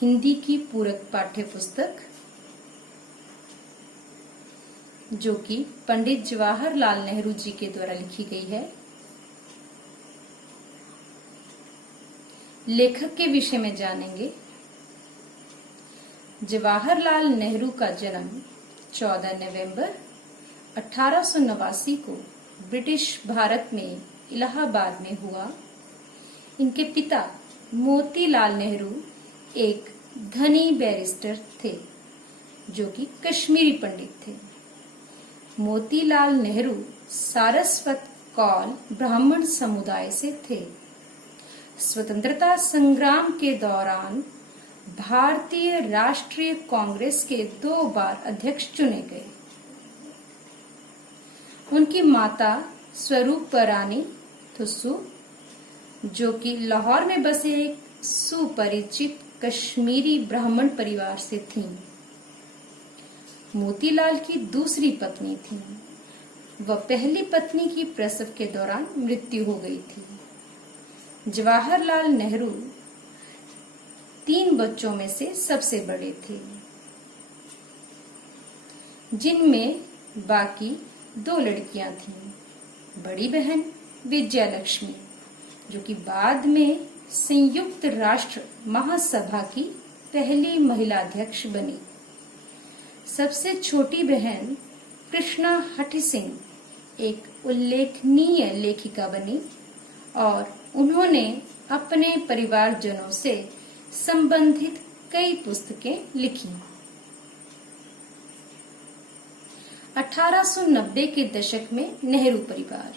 हिंदी की पूरक पाठ्य पुस्तक जो कि पंडित जवाहरलाल नेहरू जी के द्वारा लिखी गई है। लेखक के विषय में जानेंगे। जवाहरलाल नेहरू का जन्म 14 नवंबर 1889 को ब्रिटिश भारत में इलाहाबाद में हुआ। इनके पिता मोतीलाल नेहरू एक धनी बैरिस्टर थे जो कि कश्मीरी पंडित थे। मोतीलाल नेहरू सारस्वत कौल ब्राह्मण समुदाय से थे। स्वतंत्रता संग्राम के दौरान भारतीय राष्ट्रीय कांग्रेस के 2 बार अध्यक्ष चुने गए। उनकी माता स्वरूप रानी थुस्सू जो कि लाहौर में बसे एक सुपरिचित कश्मीरी ब्राह्मण परिवार से थीं। मोतीलाल की दूसरी पत्नी थी। वह पहली पत्नी की प्रसव के दौरान मृत्यु हो गई थी। जवाहरलाल नेहरू 3 बच्चों में से सबसे बड़े थे, जिनमें बाकी 2 लड़कियां थीं। बड़ी बहन विजयालक्ष्मी जो कि बाद में संयुक्त राष्ट्र महासभा की पहली महिला अध्यक्ष बनी। सबसे छोटी बहन कृष्णा हठी सिंह एक उल्लेखनीय लेखिका बनी और उन्होंने अपने परिवारजनों से संबंधित कई पुस्तकें लिखी। 1890 के दशक में नेहरू परिवार।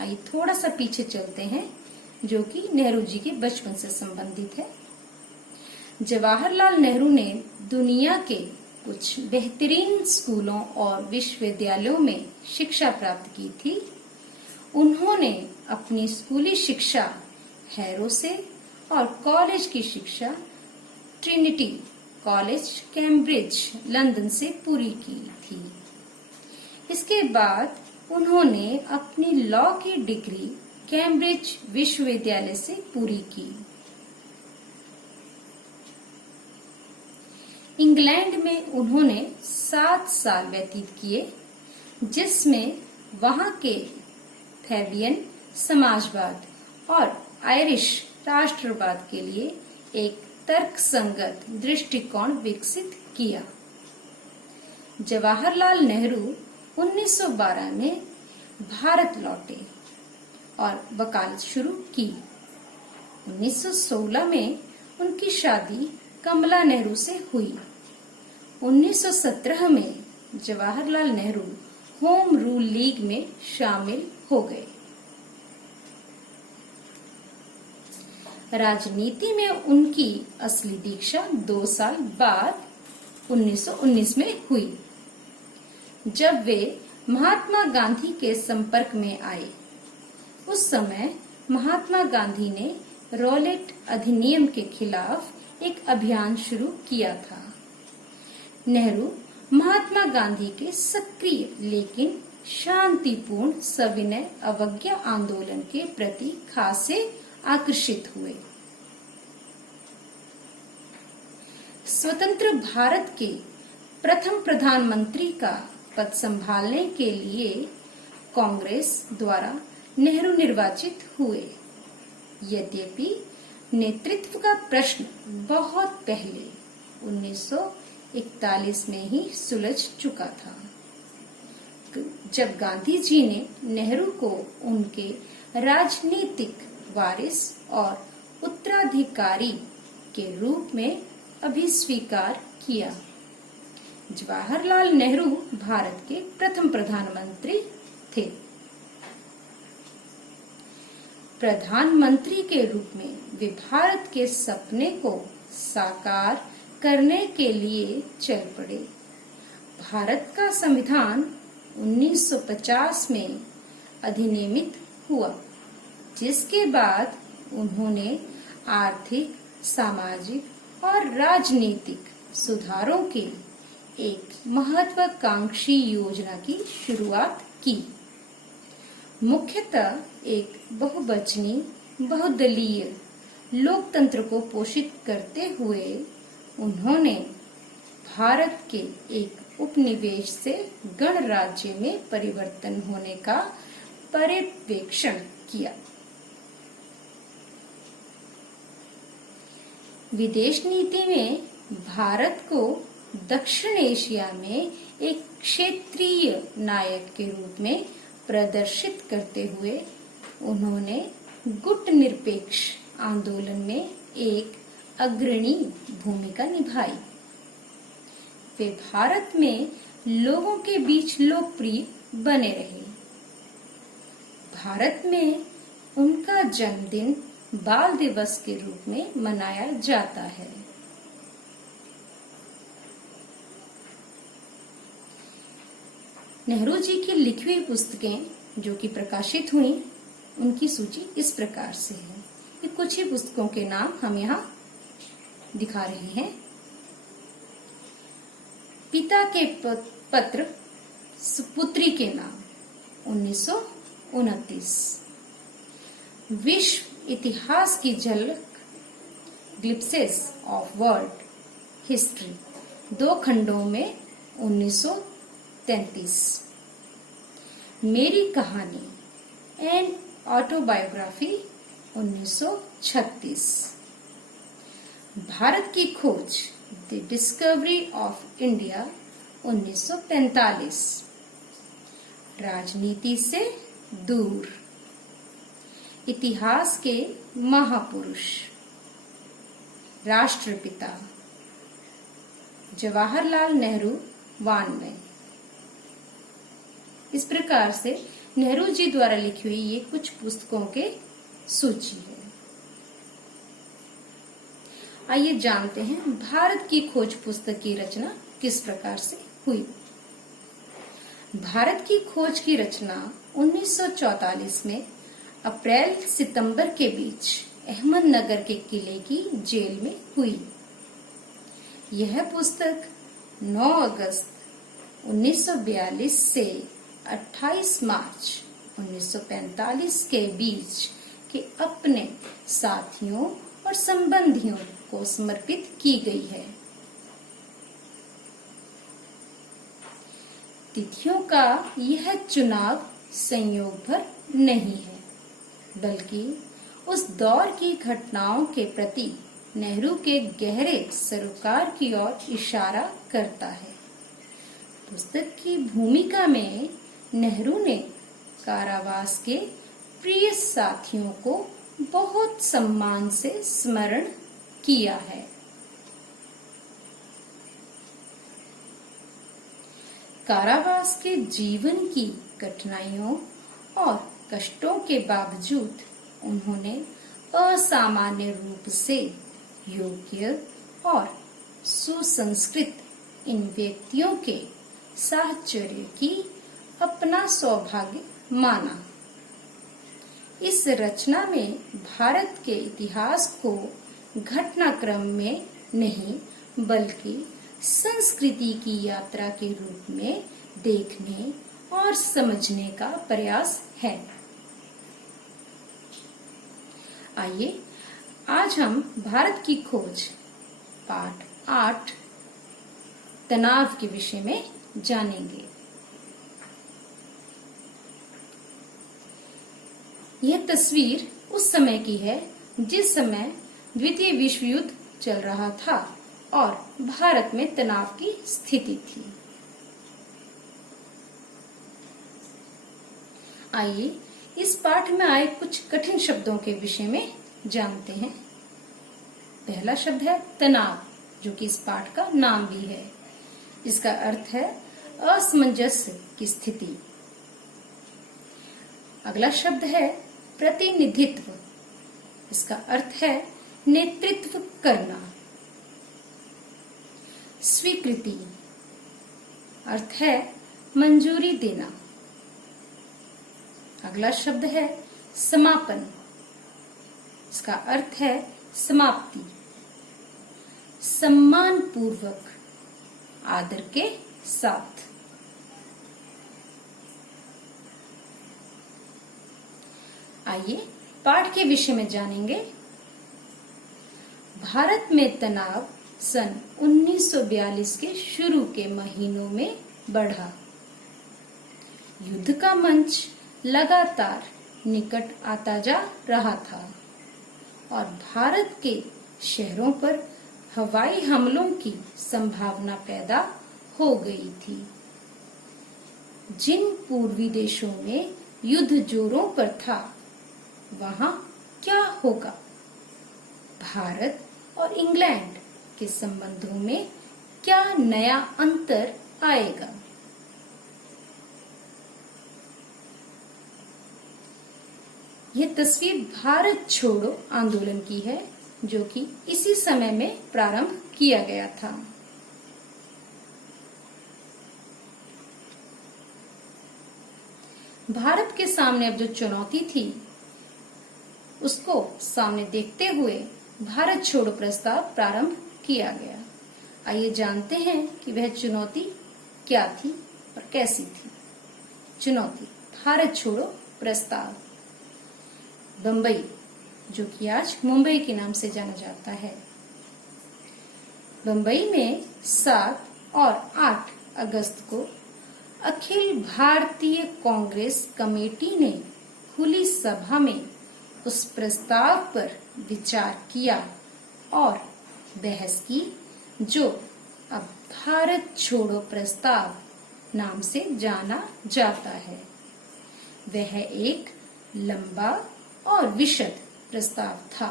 आइए थोड़ा सा पीछे चलते हैं जो कि नेहरू जी के बचपन से संबंधित है। जवाहरलाल नेहरू ने दुनिया के कुछ बेहतरीन स्कूलों और विश्वविद्यालयों में शिक्षा प्राप्त की थी। उन्होंने अपनी स्कूली शिक्षा हैरो से और कॉलेज की शिक्षा ट्रिनिटी कॉलेज कैम्ब्रिज लंदन से पूरी की थी। इसके बाद उन्होंने अपनी लॉ की डिग्री कैम्ब्रिज विश्वविद्यालय से पूरी की। इंग्लैंड में उन्होंने 7 साल व्यतीत किए, जिसमें वहां के फैबियन समाजवाद और आयरिश राष्ट्रवाद के लिए एक तर्कसंगत दृष्टिकोण विकसित किया। जवाहरलाल नेहरू 1912 में भारत लौटे और वकालत शुरू की। 1916 में उनकी शादी कमला नेहरू से हुई। 1917 में Jawaharlal Nehru home rule league में शामिल हो गए। राजनीति में उनकी असली दीक्षा 2 साल बाद 1919 में हुई, जब वे महात्मा गांधी के संपर्क में आए। उस समय महात्मा गांधी ने रॉलेट अधिनियम के खिलाफ एक अभियान शुरू किया था। नेहरू महात्मा गांधी के सक्रिय लेकिन शांतिपूर्ण सविनय अवज्ञा आंदोलन के प्रति खासे आकर्षित हुए। स्वतंत्र भारत के प्रथम प्रधानमंत्री का पद संभालने के लिए कांग्रेस द्वारा नेहरू निर्वाचित हुए। यद्यपि नेतृत्व का प्रश्न बहुत पहले 1941 में ही सुलझ चुका था, जब गांधी जी ने नेहरू को उनके राजनीतिक वारिस और उत्तराधिकारी के रूप में अभिस्वीकार किया। जवाहरलाल नेहरू भारत के प्रथम प्रधानमंत्री थे। प्रधानमंत्री के रूप में वे भारत के सपने को साकार करने के लिए चल पड़े। भारत का संविधान 1950 में अधिनियमित हुआ, जिसके बाद उन्होंने आर्थिक, सामाजिक और राजनीतिक सुधारों के एक महत्वाकांक्षी योजना की शुरुआत की। मुख्यतः एक बहुवचनी बहुदलीय लोकतंत्र को पोषित करते हुए उन्होंने भारत के एक उपनिवेश से गणराज्य में परिवर्तन होने का पर्यवेक्षण किया। विदेश नीति में भारत को दक्षिण एशिया में एक क्षेत्रीय नायक के रूप में प्रदर्शित करते हुए उन्होंने गुटनिरपेक्ष आंदोलन में एक अग्रणी भूमिका निभाई। वे भारत में लोगों के बीच लोकप्रिय बने रहे। भारत में उनका जन्मदिन बाल दिवस के रूप में मनाया जाता है। नेहरू जी की लिखी हुई पुस्तकें जो कि प्रकाशित हुई, उनकी सूची इस प्रकार से है। ये कुछ ही पुस्तकों के नाम हम यहाँ दिखा रहे हैं। पिता के पत्र सुपुत्री के नाम 1929, विश्व इतिहास की झलक ग्लिम्प्सेस ऑफ वर्ल्ड हिस्ट्री 2 खंडों में 1933, मेरी कहानी एंड ऑटोबायोग्राफी 1936, भारत की खोज द डिस्कवरी ऑफ इंडिया 1945, राजनीति से दूर, इतिहास के महापुरुष, राष्ट्रपिता जवाहरलाल नेहरू 92। इस प्रकार से नेहरू जी द्वारा लिखी हुई ये कुछ पुस्तकों के सूची है। आइए जानते हैं भारत की खोज पुस्तक की रचना किस प्रकार से हुई। भारत की खोज की रचना 1944 में अप्रैल सितंबर के बीच अहमदनगर के किले की जेल में हुई। यह पुस्तक 9 अगस्त 1942 से 28 मार्च 1945 के बीच के अपने साथियों और संबंधियों को समर्पित की गई है। तिथियों का यह चुनाव संयोग भर नहीं है, बल्कि उस दौर की घटनाओं के प्रति नेहरू के गहरे सरोकार की ओर इशारा करता है। पुस्तक की भूमिका में नेहरू ने कारावास के प्रिय साथियों को बहुत सम्मान से स्मरण किया है। कारावास के जीवन की कठिनाइयों और कष्टों के बावजूद उन्होंने असामान्य रूप से योग्य और सुसंस्कृत इन व्यक्तियों के साहचर्य की अपना सौभाग्य माना। इस रचना में भारत के इतिहास को घटनाक्रम में नहीं बल्कि संस्कृति की यात्रा के रूप में देखने और समझने का प्रयास है। आइए आज हम भारत की खोज पाठ 8 तनाव के विषय में जानेंगे। यह तस्वीर उस समय की है जिस समय द्वितीय विश्व युद्ध चल रहा था और भारत में तनाव की स्थिति थी। आइए इस पाठ में आए कुछ कठिन शब्दों के विषय में जानते हैं। पहला शब्द है तनाव, जो कि इस पाठ का नाम भी है। इसका अर्थ है असमंजस्य की स्थिति। अगला शब्द है प्रतिनिधित्व। इसका अर्थ है नेतृत्व करना। स्वीकृति अर्थ है मंजूरी देना। अगला शब्द है समापन। इसका अर्थ है समाप्ति। सम्मान पूर्वक, आदर के साथ। आइए पाठ के विषय में जानेंगे। भारत में तनाव सन 1942 के शुरू के महीनों में बढ़ा। युद्ध का मंच लगातार निकट आता जा रहा था और भारत के शहरों पर हवाई हमलों की संभावना पैदा हो गई थी। जिन पूर्वी देशों में युद्ध जोरों पर था, वहां क्या होगा? भारत और इंग्लैंड के संबंधों में क्या नया अंतर आएगा? यह तस्वीर भारत छोड़ो आंदोलन की है, जो कि इसी समय में प्रारंभ किया गया था। भारत के सामने अब जो चुनौती थी, उसको सामने देखते हुए भारत छोड़ो प्रस्ताव प्रारंभ किया गया। आइए जानते हैं कि वह चुनौती क्या थी और कैसी थी। चुनौती, भारत छोड़ो प्रस्ताव। बंबई, जो कि आज मुंबई के नाम से जाना जाता है, बंबई में 7 और 8 अगस्त को अखिल भारतीय कांग्रेस कमेटी ने खुली सभा में उस प्रस्ताव पर विचार किया और बहस की, जो अब भारत छोड़ो प्रस्ताव नाम से जाना जाता है। वह एक लंबा और विशद प्रस्ताव था।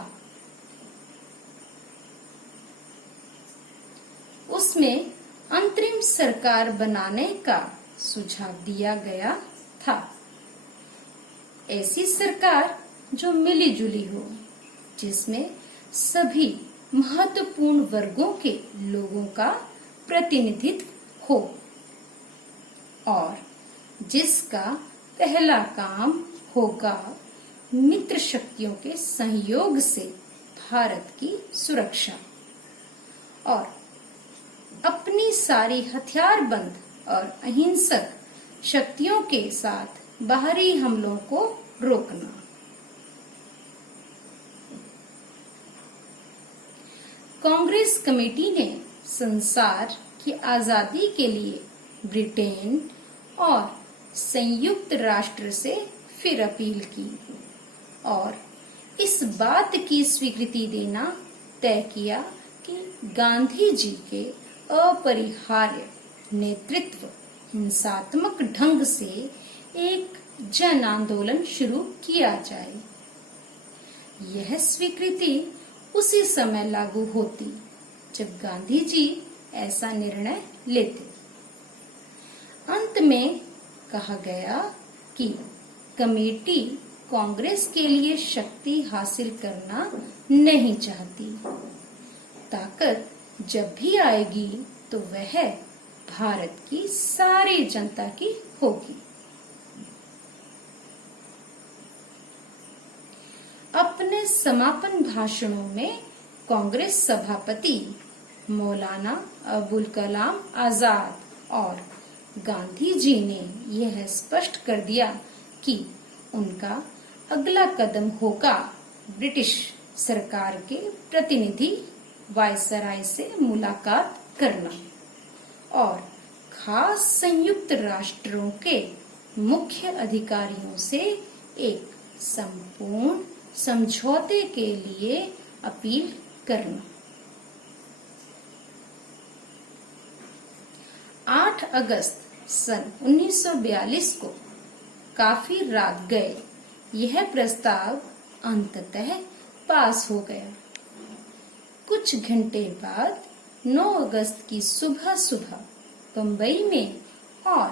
उसमें अंतरिम सरकार बनाने का सुझाव दिया गया था। ऐसी सरकार जो मिली जुली हो, जिसमें सभी महत्वपूर्ण वर्गों के लोगों का प्रतिनिधित्व हो और जिसका पहला काम होगा मित्र शक्तियों के सहयोग से भारत की सुरक्षा और अपनी सारी हथियारबंद और अहिंसक शक्तियों के साथ बाहरी हमलों को रोकना। कांग्रेस कमेटी ने संसार की आजादी के लिए ब्रिटेन और संयुक्त राष्ट्र से फिर अपील की और इस बात की स्वीकृति देना तय किया कि गांधी जी के अपरिहार्य नेतृत्व हिंसात्मक ढंग से एक जन आंदोलन शुरू किया जाए। यह स्वीकृति उसी समय लागू होती जब गांधी जी ऐसा निर्णय लेते। अंत में कहा गया कि कमेटी कांग्रेस के लिए शक्ति हासिल करना नहीं चाहती। ताकत जब भी आएगी तो वह भारत की सारी जनता की होगी। अपने समापन भाषणों में कांग्रेस सभापति मौलाना अबुल कलाम आजाद और गांधी जी ने यह स्पष्ट कर दिया कि उनका अगला कदम होगा ब्रिटिश सरकार के प्रतिनिधि वायसराय से मुलाकात करना और खास संयुक्त राष्ट्रों के मुख्य अधिकारियों से एक संपूर्ण समझौते के लिए अपील करना। 8 अगस्त सन 1942 को काफी रात गए यह प्रस्ताव अंततः पास हो गया। कुछ घंटे बाद 9 अगस्त की सुबह सुबह बंबई में और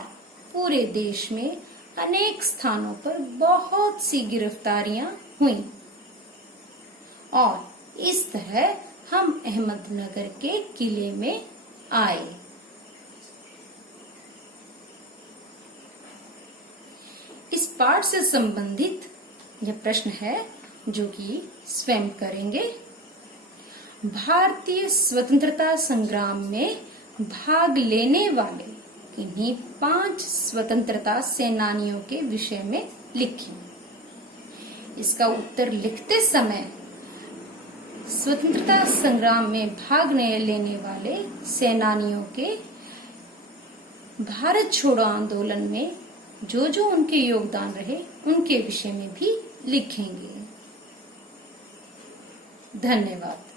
पूरे देश में अनेक स्थानों पर बहुत सी गिरफ्तारियां हुई और इस तरह हम अहमदनगर के किले में आए। इस पाठ से संबंधित यह प्रश्न है जो कि स्वयं करेंगे। भारतीय स्वतंत्रता संग्राम में भाग लेने वाले इन्हीं 5 स्वतंत्रता सेनानियों के विषय में लिखें। इसका उत्तर लिखते समय स्वतंत्रता संग्राम में भाग लेने वाले सेनानियों के भारत छोड़ो आंदोलन में जो जो उनके योगदान रहे उनके विषय में भी लिखेंगे। धन्यवाद।